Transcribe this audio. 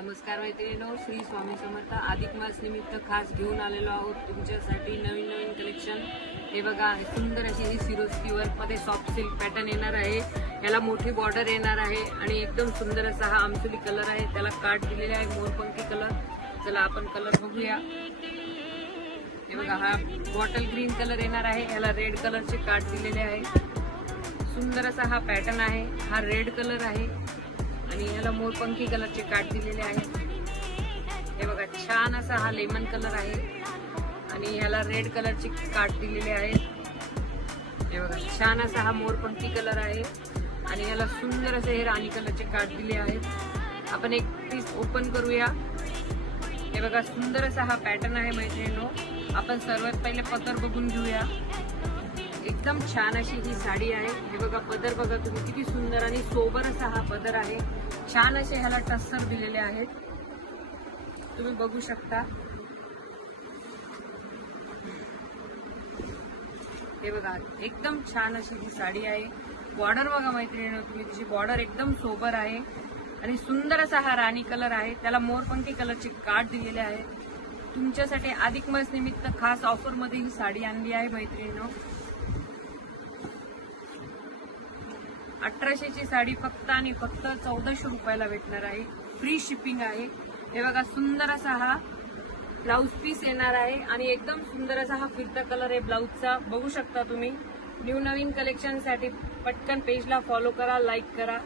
नमस्कार मैत्रिणींनो, श्री स्वामी समर्थ. अधिक मास निमित्त खास घेऊन आलेलो आहोत तुमच्यासाठी नवीन नवीन कलेक्शन. हे बघा, सुंदर अशी ही सिरोस्की वर्क मध्ये सॉफ्ट सिल्क पॅटर्न येणार आहे. याला मोठी बॉर्डर येणार आहे आणि एकदम सुंदर असा हा आमसुली कलर आहे. त्याला काट दिलेले आहे मोरपंखी कलर. चला आपण कलर बघूया. हे बघा, हा बॉटल ग्रीन कलर येणार आहे. याला रेड कलरचे काट दिलेले आहे. सुंदर असा हा पॅटर्न आहे. हा रेड कलर आहे आणि याला मोरपंखी कलरचे काट दिलेले आहेत. हे बघा, छान असा हा लेमन कलर आहे आणि याला रेड कलरचे काट दिलेले आहेत. हे बघा, छान असा हा मोरपंखी कलर आहे आणि याला सुंदर असे हे राणी कलरचे काट दिले आहेत. आपण एक पीस ओपन करूया. हे बघा, सुंदर असा हा पॅटर्न आहे मैत्रिणींनो. आपण सर्वात पहिले पदर बघून घेऊया. एकदम छान अशी ही साडी आहे. हे बघा, पदर बघा तुम्ही, किती सुंदर आणि सोबर असा हा पदर आहे. छान असे ह्याला टस्सर दिलेले आहेत, तुम्ही बघू शकता. हे बघा, एकदम छान अशी ही साडी आहे. बॉर्डर बघा मैत्रिणींनो तुम्ही, तिची बॉर्डर एकदम सोबर आहे आणि सुंदर असा हा राणी कलर आहे. त्याला मोरपंखी कलरचे काट दिलेले आहेत. तुमच्यासाठी अधिक मास निमित्त खास ऑफर मध्ये ही साडी आणली आहे मैत्रिणींनो. 1800 ची साडी फक्त आणि फक्त 1400 रुपयाला भेटणार आहे. फ्री शिपिंग आहे. हे बघा, सुंदर असा हा ब्लाउज पीस येणार आहे आणि एकदम सुंदर असा हा फिरता कलर आहे ब्लाउजचा. बघू शकता तुम्ही. नवीन कलेक्शन साठी पटकन पेजला फॉलो करा, लाईक करा.